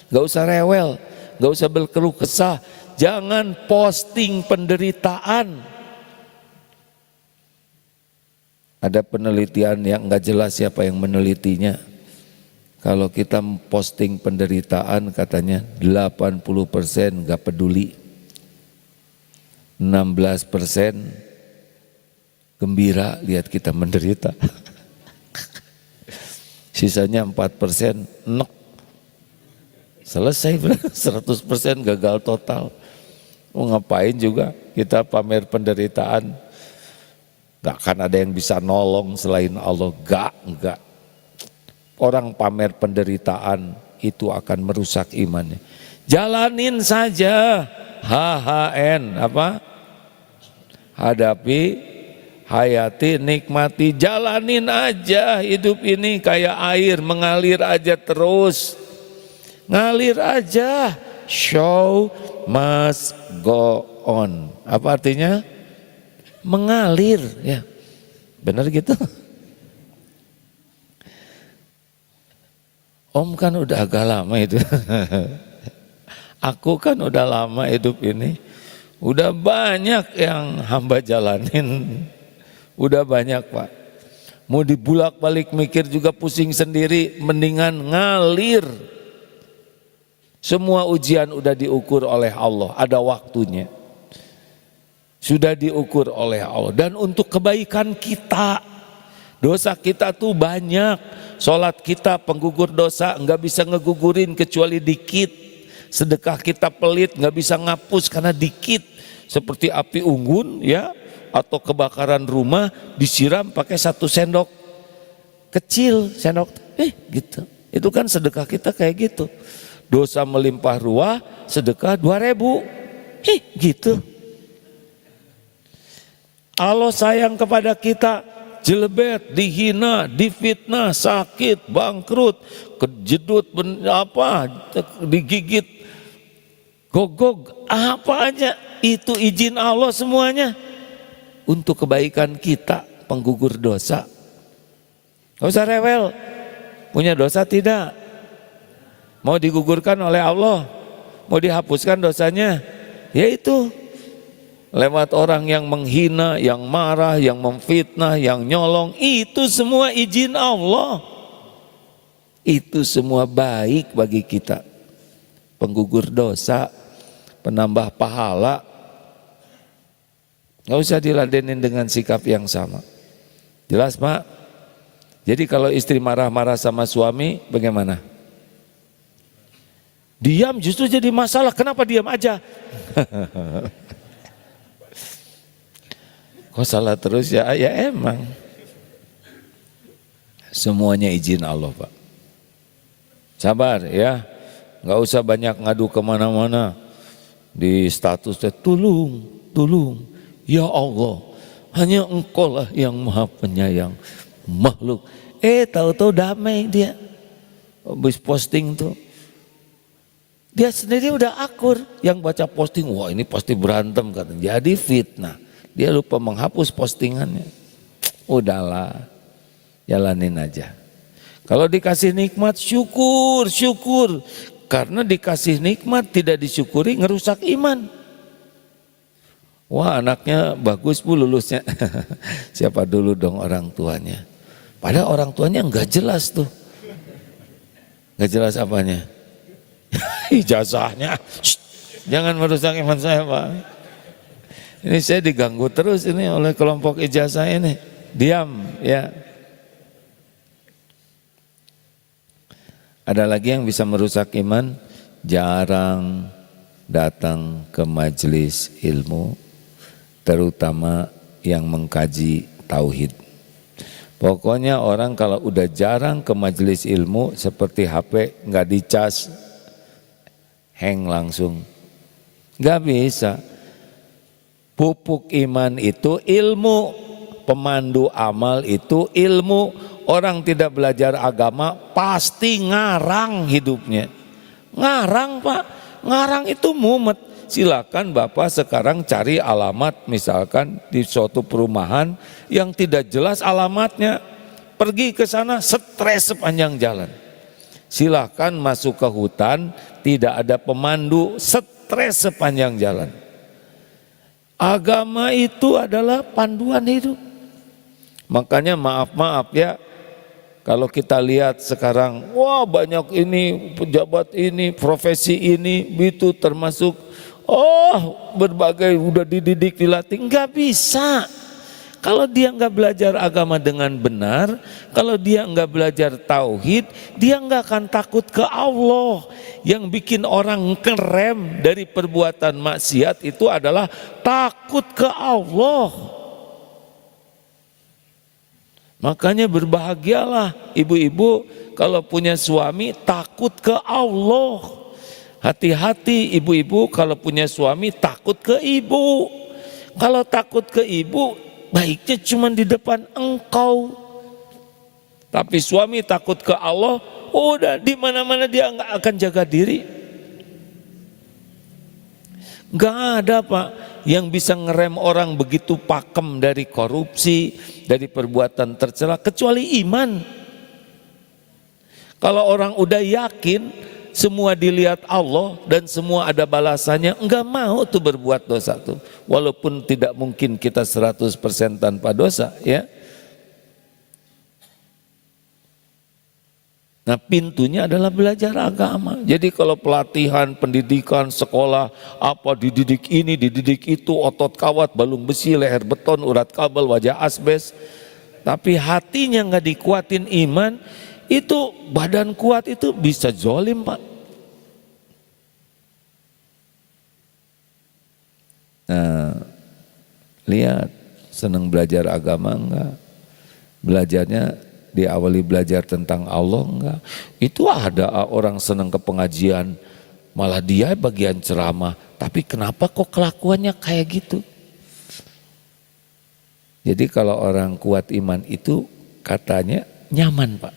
Gak usah rewel, gak usah berkeluh kesah. Jangan posting penderitaan. Ada penelitian yang gak jelas siapa yang menelitinya. Kalau kita posting penderitaan katanya 80% gak peduli. 16% gembira lihat kita menderita. Sisanya 4% nek. Selesai 100% gagal total. Mau ngapain juga kita pamer penderitaan. Gak akan ada yang bisa nolong selain Allah. Gak. Orang pamer penderitaan itu akan merusak imannya. Jalanin saja. HHN apa? Hadapi, hayati, nikmati, jalanin aja hidup ini kayak air mengalir aja terus. Ngalir aja. Show must go on. Apa artinya? Mengalir ya. Benar gitu? Om kan udah agak lama itu. Aku kan udah lama hidup ini. Udah banyak yang hamba jalanin. Udah banyak Pak. Mau dibulak balik mikir juga pusing sendiri. Mendingan ngalir. Semua ujian udah diukur oleh Allah, ada waktunya. Sudah diukur oleh Allah. Dan untuk kebaikan kita, dosa kita tuh banyak. Sholat kita penggugur dosa, nggak bisa ngegugurin kecuali dikit. Sedekah kita pelit, nggak bisa ngapus karena dikit. Seperti api unggun ya, atau kebakaran rumah disiram pakai 1 sendok kecil, sendok gitu. Itu kan sedekah kita kayak gitu. Dosa melimpah ruah, sedekah 2.000. Gitu. Allah sayang kepada kita, jelebet, dihina, difitnah, sakit, bangkrut, kejedut, digigit, gogog, apa aja itu izin Allah semuanya untuk kebaikan kita, penggugur dosa. Gak usah rewel, punya dosa tidak? Mau digugurkan oleh Allah, mau dihapuskan dosanya, yaitu lewat orang yang menghina, yang marah, yang memfitnah, yang nyolong, itu semua izin Allah. Itu semua baik bagi kita. Penggugur dosa, penambah pahala. Gak usah diladenin dengan sikap yang sama. Jelas Pak? Jadi kalau istri marah-marah sama suami bagaimana? Diam justru jadi masalah, kenapa diam aja? Kok salah terus ya? Ya emang. Semuanya izin Allah Pak. Sabar ya, gak usah banyak ngadu kemana-mana. Di statusnya tolong, tolong. Ya Allah, hanya Engkau lah yang maha penyayang makhluk. Tahu-tahu damai dia. Habis posting tuh. Dia sendiri udah akur, yang baca posting, wah ini pasti berantem katanya. Jadi fitnah, dia lupa menghapus postingannya. Udahlah, jalanin aja. Kalau dikasih nikmat syukur, syukur. Karena dikasih nikmat tidak disyukuri ngerusak iman. Wah anaknya bagus Bu lulusnya. Siapa dulu dong orang tuanya. Padahal orang tuanya enggak jelas tuh. Enggak jelas apanya. Ijazahnya, jangan merusak iman saya Pak. Ini saya diganggu terus ini oleh kelompok ijazah ini. Diam ya. Ada lagi yang bisa merusak iman, jarang datang ke majelis ilmu, terutama yang mengkaji tauhid. Pokoknya orang kalau udah jarang ke majelis ilmu seperti HP nggak dicas, hang langsung. Gak bisa. Pupuk iman itu ilmu, pemandu amal itu ilmu. Orang tidak belajar agama pasti ngarang hidupnya. Ngarang Pak, ngarang itu mumet. Silakan Bapak sekarang cari alamat misalkan di suatu perumahan yang tidak jelas alamatnya. Pergi ke sana stres sepanjang jalan. Silakan masuk ke hutan, tidak ada pemandu, stres sepanjang jalan. Agama itu adalah panduan hidup. Makanya maaf ya, kalau kita lihat sekarang, wah banyak ini pejabat ini, profesi ini, itu termasuk, berbagai udah dididik, dilatih, nggak bisa. Kalau dia nggak belajar agama dengan benar, kalau dia nggak belajar tauhid, dia nggak akan takut ke Allah. Yang bikin orang kerem dari perbuatan maksiat itu adalah takut ke Allah. Makanya berbahagialah ibu-ibu kalau punya suami takut ke Allah. Hati-hati ibu-ibu kalau punya suami takut ke ibu. Kalau takut ke ibu, baiknya cuma di depan engkau. Tapi suami takut ke Allah, udah di mana-mana dia nggak akan jaga diri. Nggak ada Pak yang bisa ngerem orang begitu pakem dari korupsi, dari perbuatan tercela kecuali iman. Kalau orang udah yakin semua dilihat Allah dan semua ada balasannya, enggak mau tuh berbuat dosa tuh. Walaupun tidak mungkin kita 100% tanpa dosa ya. Nah pintunya adalah belajar agama. Jadi kalau pelatihan, pendidikan, sekolah, apa dididik ini, dididik itu, otot kawat, balung besi, leher beton, urat kabel, wajah asbes. Tapi hatinya nggak dikuatin iman, itu badan kuat itu bisa zolim Pak. Nah lihat, senang belajar agama enggak? Belajarnya diawali belajar tentang Allah enggak? Itu ada orang senang ke pengajian, malah dia bagian ceramah, tapi kenapa kok kelakuannya kayak gitu? Jadi kalau orang kuat iman itu katanya nyaman Pak,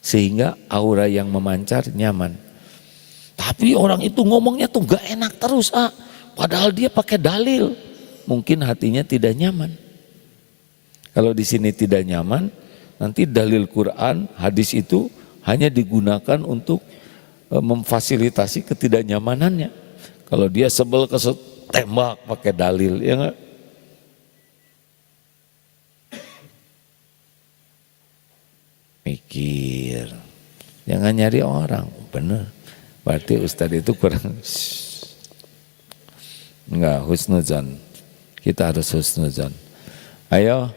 sehingga aura yang memancar nyaman. Tapi orang itu ngomongnya tuh gak enak terus padahal dia pakai dalil, mungkin hatinya tidak nyaman. Kalau di sini tidak nyaman, nanti dalil Quran, hadis itu hanya digunakan untuk memfasilitasi ketidaknyamanannya. Kalau dia sebel tembak pakai dalil, ya enggak? Mikir, jangan nyari orang, bener. Berarti Ustadz itu kurang, enggak husnuzan. Kita harus husnuzan. Ayo.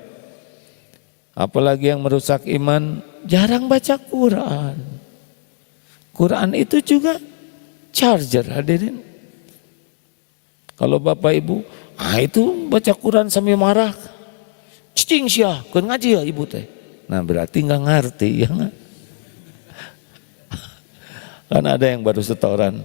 Apalagi yang merusak iman, jarang baca Quran. Quran itu juga charger hadirin. Kalau Bapak Ibu, itu baca Quran sambil marah. Cicing syah, kan ngaji ya Ibu teh. Nah berarti nggak ngerti ya nggak? Kan ada yang baru setoran.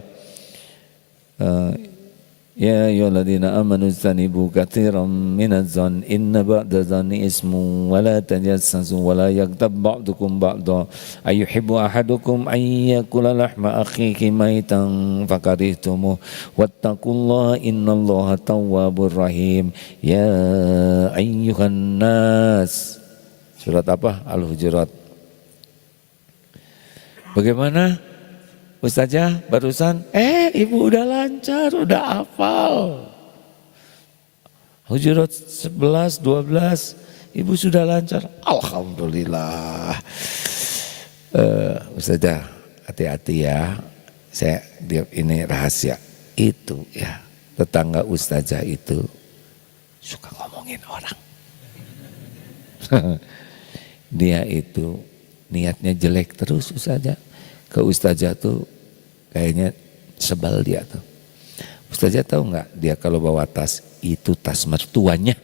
Ya ayyuhalladzina amanu ijtanibu katsiran minadh-dhann inna ba'dadh-dhanni ismun wa la tajassasu wa la yaghtab ba'dukum ba'dha ayyuhibbu ahadukum an yakula lahma akhihi maitan fakarihtumuh wattaqullaha innallaha tawwabur rahim ya ayyuhan nas. Surat apa? Al-Hujurat. Bagaimana? Ustazah barusan, ibu udah lancar, udah hafal. Hujurat 11, 12, ibu sudah lancar. Alhamdulillah. Ustazah hati-hati ya, ini rahasia. Itu ya, tetangga ustazah itu suka ngomongin orang. Dia itu niatnya jelek terus ustazah. Ke ustazah tuh kayaknya sebal dia tuh. Ustazah tahu nggak dia kalau bawa tas itu tas mertuanya.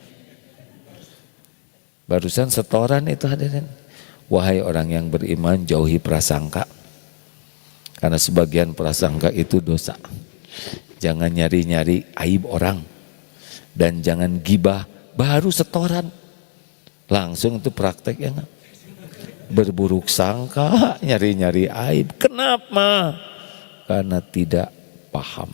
Barusan setoran itu hadirin. Wahai orang yang beriman jauhi prasangka. Karena sebagian prasangka itu dosa. Jangan nyari-nyari aib orang. Dan jangan gibah baru setoran. Langsung itu praktek ya nggak? Berburuk sangka, nyari-nyari aib. Kenapa? Karena tidak paham.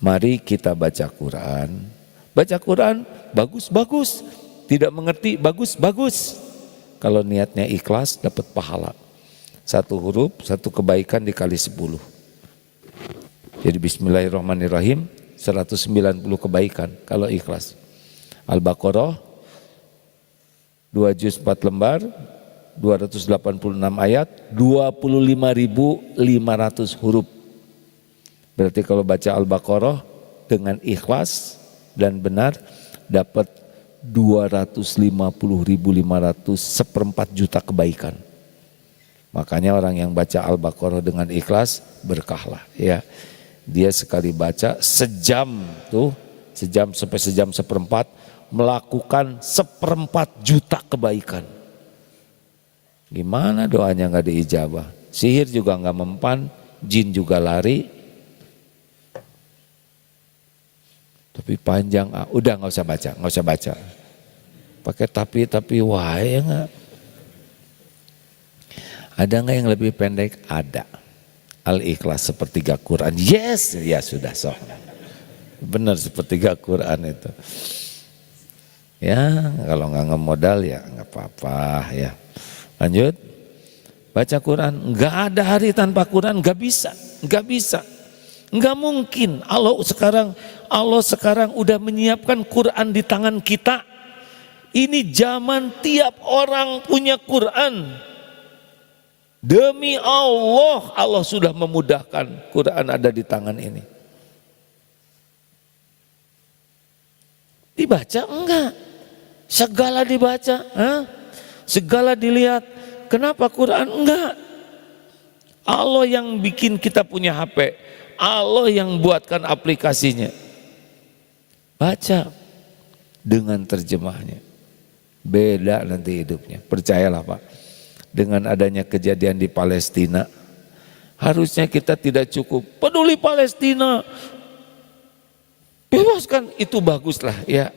Mari kita baca Quran. Baca Quran bagus-bagus. Tidak mengerti bagus-bagus. Kalau niatnya ikhlas dapat pahala. Satu huruf, satu kebaikan dikali 10. Jadi bismillahirrahmanirrahim 190 kebaikan kalau ikhlas. Al-Baqarah 2 juz 4 lembar. 286 ayat, 25.500 huruf. Berarti kalau baca Al-Baqarah dengan ikhlas dan benar dapat 250.500 seperempat juta kebaikan. Makanya orang yang baca Al-Baqarah dengan ikhlas berkahlah ya. Dia sekali baca sejam tuh, sejam sampai sejam seperempat melakukan seperempat juta kebaikan. Gimana doanya nggak diijabah? Sihir juga nggak mempan, jin juga lari. Tapi panjang, udah nggak usah baca. Pakai tapi wah ya nggak. Ada nggak yang lebih pendek? Ada. Al-Ikhlas sepertiga Quran. Yes, ya sudah so. Benar sepertiga Quran itu. Ya kalau nggak ngemodal ya nggak apa-apa ya. Lanjut, baca Quran, nggak ada hari tanpa Quran, nggak bisa, nggak mungkin. Allah sekarang udah menyiapkan Quran di tangan kita. Ini zaman tiap orang punya Quran. Demi Allah, Allah sudah memudahkan Quran ada di tangan ini. Dibaca enggak? Segala dibaca, segala dilihat. Kenapa Quran enggak? Allah yang bikin kita punya HP, Allah yang buatkan aplikasinya. Baca dengan terjemahnya. Beda nanti hidupnya, percayalah Pak. Dengan adanya kejadian di Palestina, harusnya kita tidak cukup peduli Palestina, bebaskan, itu baguslah ya.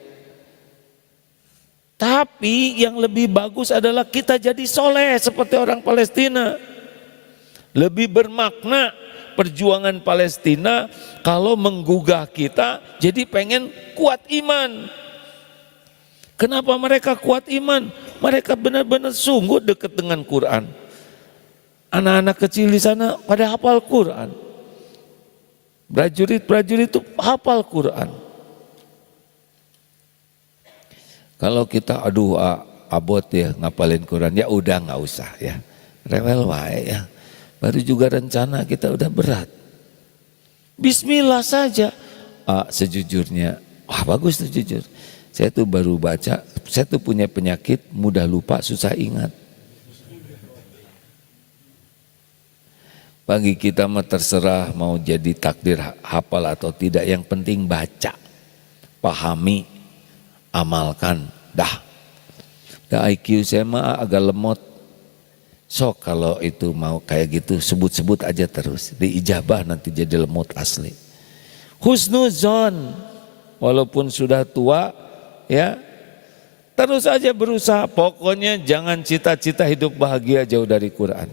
Tapi yang lebih bagus adalah kita jadi soleh seperti orang Palestina. Lebih bermakna perjuangan Palestina kalau menggugah kita jadi pengen kuat iman. Kenapa mereka kuat iman? Mereka benar-benar sungguh dekat dengan Quran. Anak-anak kecil di sana pada hafal Quran. Prajurit-prajurit itu hafal Quran. Kalau kita abot ya ngapalin Quran, ya udah nggak usah ya, rewel wae ya. Baru juga rencana kita udah berat. Bismillah saja. Sejujurnya, bagus tuh jujur. Saya tuh baru baca, saya tuh punya penyakit mudah lupa, susah ingat. Bagi kita mah terserah mau jadi takdir hafal atau tidak, yang penting baca, pahami, amalkan, dah IQ saya mah agak lemot. Sok kalau itu mau kayak gitu sebut-sebut aja terus, diijabah nanti jadi lemot asli. Husnuzon, walaupun sudah tua ya, terus aja berusaha. Pokoknya jangan cita-cita hidup bahagia jauh dari Quran.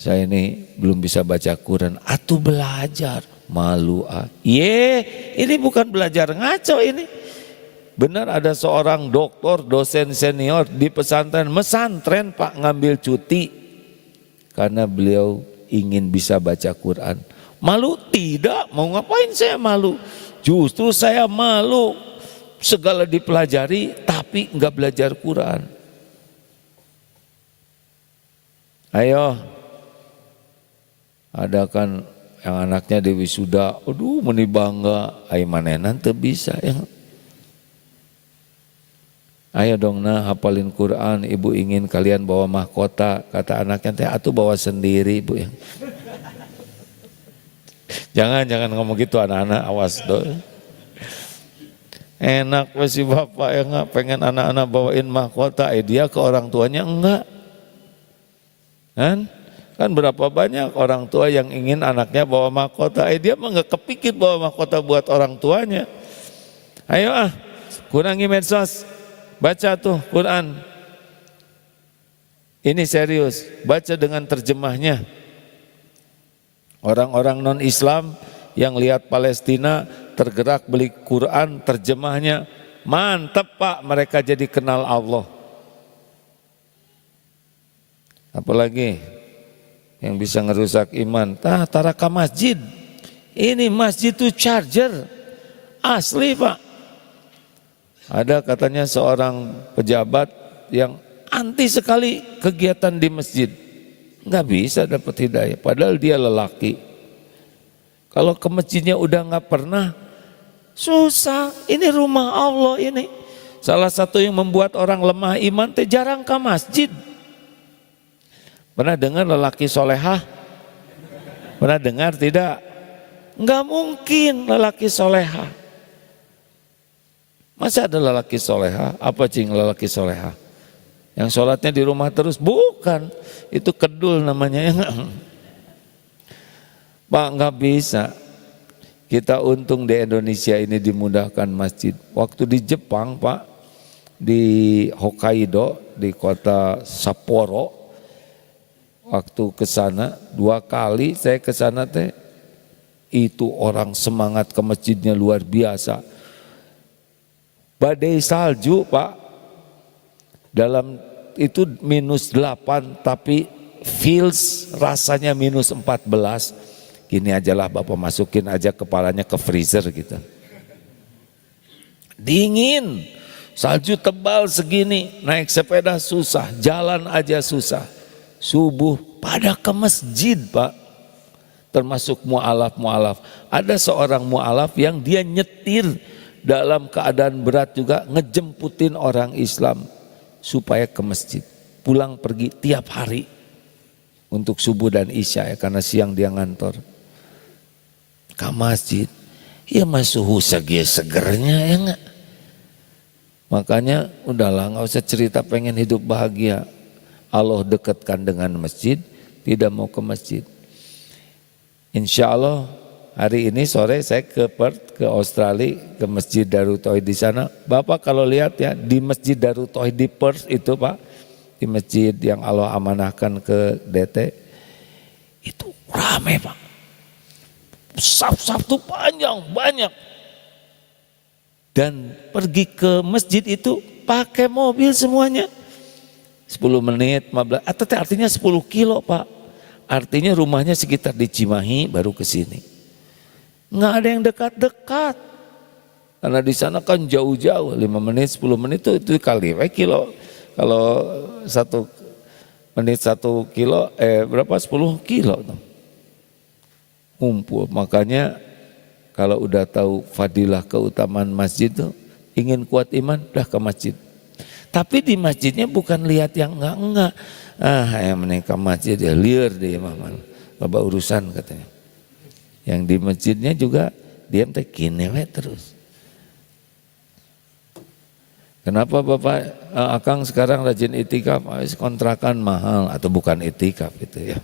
Saya ini belum bisa baca Quran, atuh belajar. Malu ini bukan belajar ngaco ini. Benar ada seorang doktor, dosen senior di pesantren, mesantren Pak, ngambil cuti karena beliau ingin bisa baca Quran. Malu? Tidak, mau ngapain saya malu? Justru saya malu segala dipelajari tapi enggak belajar Quran. Ayo, ada kan yang anaknya di wisuda, meni bangga, ai manenan teu bisa ya. Ayo dong hafalin Quran, ibu ingin kalian bawa mahkota, kata anaknya teh atuh bawa sendiri ibu ya. Jangan ngomong gitu anak-anak, awas dong. Enak si bapak ya nggak pengen anak-anak bawain mahkota, dia ke orang tuanya enggak. Kan berapa banyak orang tua yang ingin anaknya bawa mahkota, dia mah nggak kepikir bawa mahkota buat orang tuanya. Ayo kurangi medsos, baca tuh Quran. Ini serius, baca dengan terjemahnya. Orang-orang non-Islam yang lihat Palestina tergerak beli Quran terjemahnya, mantap Pak, mereka jadi kenal Allah. Apalagi yang bisa ngerusak iman, taraka masjid. Ini masjid itu charger asli Pak. Ada katanya seorang pejabat yang anti sekali kegiatan di masjid, nggak bisa dapat hidayah, padahal dia lelaki. Kalau ke masjidnya udah nggak pernah, susah. Ini rumah Allah ini. Salah satu yang membuat orang lemah iman teh jarang ke masjid. Pernah dengar lelaki solehah? Pernah dengar tidak? Enggak mungkin lelaki solehah. Masa ada lelaki solehah? Apa cing lelaki solehah? Yang sholatnya di rumah terus? Bukan, itu kedul namanya. Pak, nggak bisa. Kita untung di Indonesia ini dimudahkan masjid. Waktu di Jepang Pak, di Hokkaido, di kota Sapporo, waktu ke sana 2 kali saya ke sana teh, itu orang semangat ke masjidnya luar biasa. Badai salju Pak, dalam itu -8 tapi feels rasanya -14. Gini aja lah Bapak masukin aja kepalanya ke freezer gitu. Dingin, Salju tebal segini, naik sepeda susah, jalan aja susah. Subuh pada ke masjid Pak, termasuk mu'alaf. Ada seorang mu'alaf yang dia nyetir dalam keadaan berat juga, ngejemputin orang Islam supaya ke masjid. Pulang pergi tiap hari untuk subuh dan isya ya, karena siang dia ngantor. Ke masjid, ya masuk segernya ya enggak. Makanya udahlah nggak usah cerita pengen hidup bahagia. Allah dekatkan dengan masjid, tidak mau ke masjid. Insya Allah hari ini sore saya ke Perth, ke Australia, ke Masjid Darut Tauhid di sana. Bapak kalau lihat ya di Masjid Darut Tauhid di Perth itu Pak, di masjid yang Allah amanahkan ke DT, itu ramai Pak. Saf-saf tuh panjang, banyak. Dan pergi ke masjid itu pakai mobil semuanya. 10 menit, 15, artinya 10 kilo Pak. Artinya rumahnya sekitar di Cimahi baru ke sini. Nggak ada yang dekat-dekat. Karena di sana kan jauh-jauh, 5 menit, 10 menit itu kali kilo. Kalau 1 menit 1 kilo, berapa? 10 kilo. Ngumpul, makanya kalau udah tahu fadilah keutamaan masjid tuh, ingin kuat iman, udah ke masjid. Tapi di masjidnya bukan lihat yang enggak. Yang menikah masjid ya liar deh Maman. Loba urusan katanya. Yang di masjidnya juga diam teh kene terus. Kenapa Bapak Akang sekarang rajin itikaf? Kontrakan mahal atau bukan itikaf itu ya.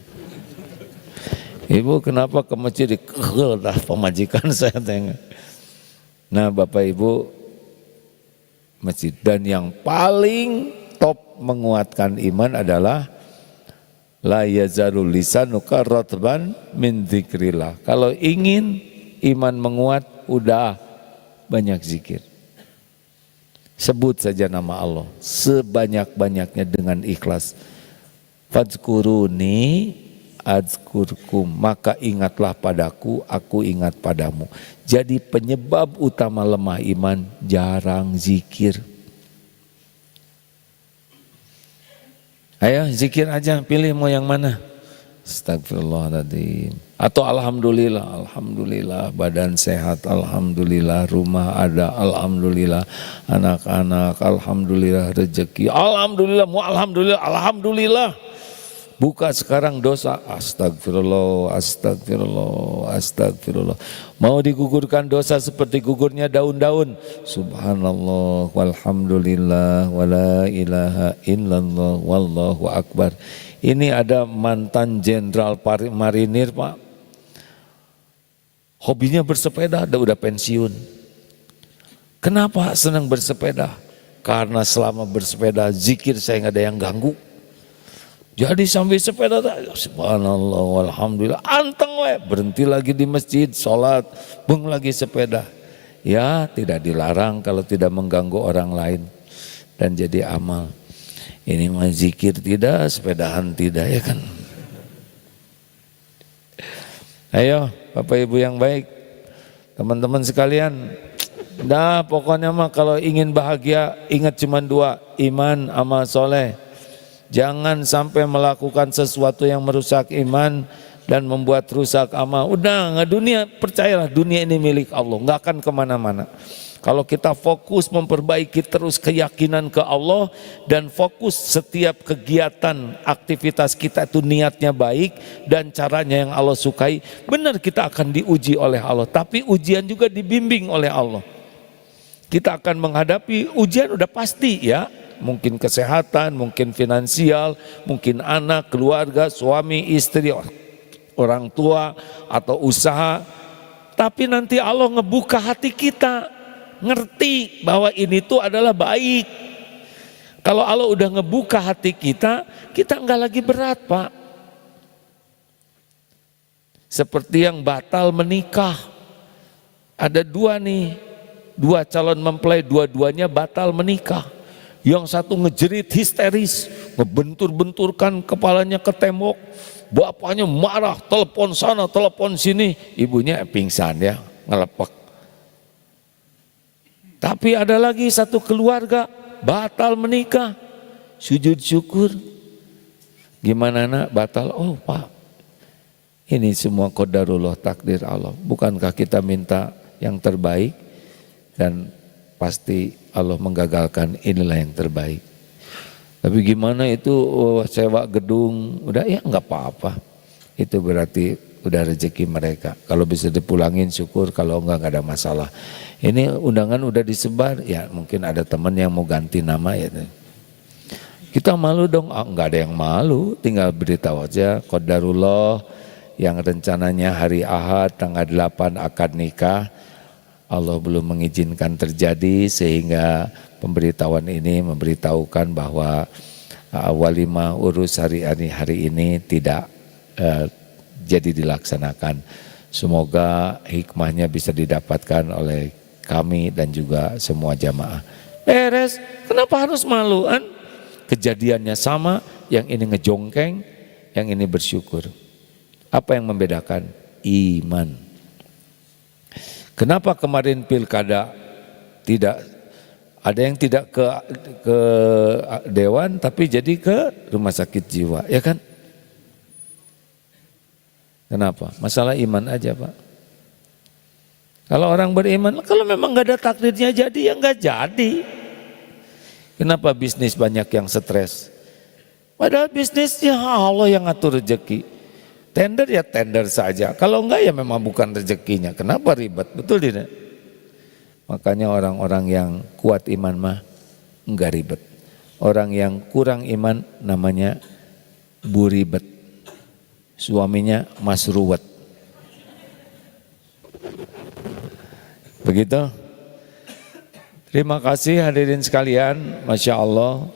Ibu kenapa ke masjid dikegel dah pemajikan saya tengok. Nah Bapak Ibu masjid, dan yang paling top menguatkan iman adalah la yazalul lisanuka ratban min dzikrillah. Kalau ingin iman menguat udah banyak zikir. Sebut saja nama Allah sebanyak-banyaknya dengan ikhlas. Fadzkuruni adzkurkum, maka ingatlah padaku, aku ingat padamu. Jadi penyebab utama lemah iman jarang zikir. Ayo zikir aja, pilih mau yang mana. Astagfirullahaladzim. Atau alhamdulillah, alhamdulillah badan sehat, alhamdulillah rumah ada, alhamdulillah anak-anak, alhamdulillah rezeki, alhamdulillah, mu alhamdulillah, alhamdulillah. Buka sekarang dosa, astagfirullah, astagfirullah, astagfirullah. Mau digugurkan dosa seperti gugurnya daun-daun. Subhanallah, walhamdulillah, wala ilaha illallah, wallahu akbar. Ini ada mantan jenderal marinir Pak. Hobinya bersepeda, udah pensiun. Kenapa senang bersepeda? Karena selama bersepeda zikir saya nggak ada yang ganggu. Jadi sambil sepeda, subhanallah, walhamdulillah, anteng berhenti lagi di masjid, sholat, bung lagi sepeda. Ya tidak dilarang kalau tidak mengganggu orang lain dan jadi amal. Ini mah zikir tidak, sepedahan tidak ya kan. Ayo Bapak Ibu yang baik, teman-teman sekalian. Nah pokoknya mah kalau ingin bahagia ingat cuma 2, iman amal soleh. Jangan sampai melakukan sesuatu yang merusak iman dan membuat rusak amal. Udah nggak, dunia, percayalah dunia ini milik Allah, nggak akan kemana-mana. Kalau kita fokus memperbaiki terus keyakinan ke Allah dan fokus setiap kegiatan aktivitas kita itu niatnya baik dan caranya yang Allah sukai, benar kita akan diuji oleh Allah. Tapi ujian juga dibimbing oleh Allah. Kita akan menghadapi ujian udah pasti ya. Mungkin kesehatan, mungkin finansial, mungkin anak, keluarga, suami, istri, orang tua atau usaha. Tapi nanti Allah ngebuka hati kita, ngerti bahwa ini tuh adalah baik. Kalau Allah udah ngebuka hati kita, kita enggak lagi berat Pak. Seperti yang batal menikah. Ada 2 nih, 2 calon mempelai, dua-duanya batal menikah. Yang satu ngejerit histeris, ngebentur-benturkan kepalanya ke tembok. Bapaknya marah, telepon sana, telepon sini. Ibunya pingsan ya, ngelepek. Tapi ada lagi satu keluarga batal menikah, sujud syukur. Gimana nak batal? Oh Pak, ini semua qadarullah, takdir Allah. Bukankah kita minta yang terbaik? Dan pasti Allah menggagalkan, inilah yang terbaik. Tapi gimana itu sewa gedung, udah ya nggak apa-apa. Itu berarti udah rezeki mereka. Kalau bisa dipulangin syukur, kalau enggak ada masalah. Ini undangan udah disebar, ya mungkin ada teman yang mau ganti nama ya. Kita malu dong, enggak ada yang malu, tinggal beritahu aja qadarullah yang rencananya hari Ahad tanggal 8 akad nikah. Allah belum mengizinkan terjadi sehingga pemberitahuan ini memberitahukan bahwa walimah urus hari ini tidak jadi dilaksanakan. Semoga hikmahnya bisa didapatkan oleh kami dan juga semua jamaah. Beres, kenapa harus maluan? Kejadiannya sama, yang ini ngejongkeng, yang ini bersyukur. Apa yang membedakan? Iman. Kenapa kemarin pilkada tidak ada yang tidak ke dewan tapi jadi ke rumah sakit jiwa, ya kan? Kenapa? Masalah iman aja Pak. Kalau orang beriman, kalau memang nggak ada takdirnya jadi ya nggak jadi. Kenapa bisnis banyak yang stres? Padahal bisnisnya Allah yang ngatur rezeki. Tender ya tender saja. Kalau enggak ya memang bukan rezekinya. Kenapa ribet? Betul tidak? Makanya orang-orang yang kuat iman mah enggak ribet. Orang yang kurang iman namanya buribet. Suaminya masruwet. Begitu? Terima kasih hadirin sekalian, Masya Allah,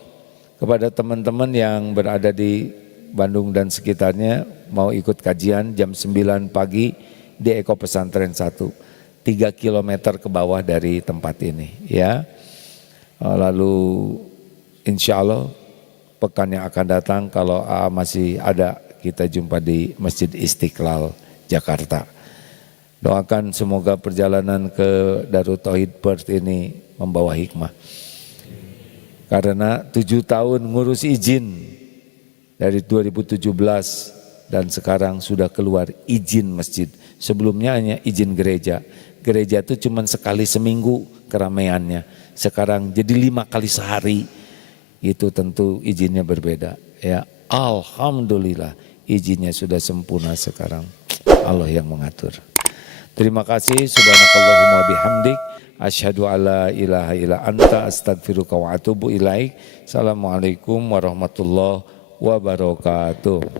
kepada teman-teman yang berada di Bandung dan sekitarnya mau ikut kajian jam 9 pagi di Eko Pesantren 1, 3 km ke bawah dari tempat ini ya. Lalu insya Allah pekan yang akan datang kalau masih ada kita jumpa di Masjid Istiqlal Jakarta. Doakan semoga perjalanan ke Darut Tauhid Perth ini membawa hikmah. Karena 7 tahun ngurus izin dari 2017 dan sekarang sudah keluar izin masjid. Sebelumnya hanya izin gereja. Gereja itu cuma sekali seminggu keramaiannya. Sekarang jadi 5 kali sehari. Itu tentu izinnya berbeda. Ya, alhamdulillah izinnya sudah sempurna sekarang. Allah yang mengatur. Terima kasih, subhanakallahumma bihamdik, asyhadu alla ilaha illa anta, astagfiruka wa atubu ilaik. Assalamualaikum warahmatullahi wabarakatuh.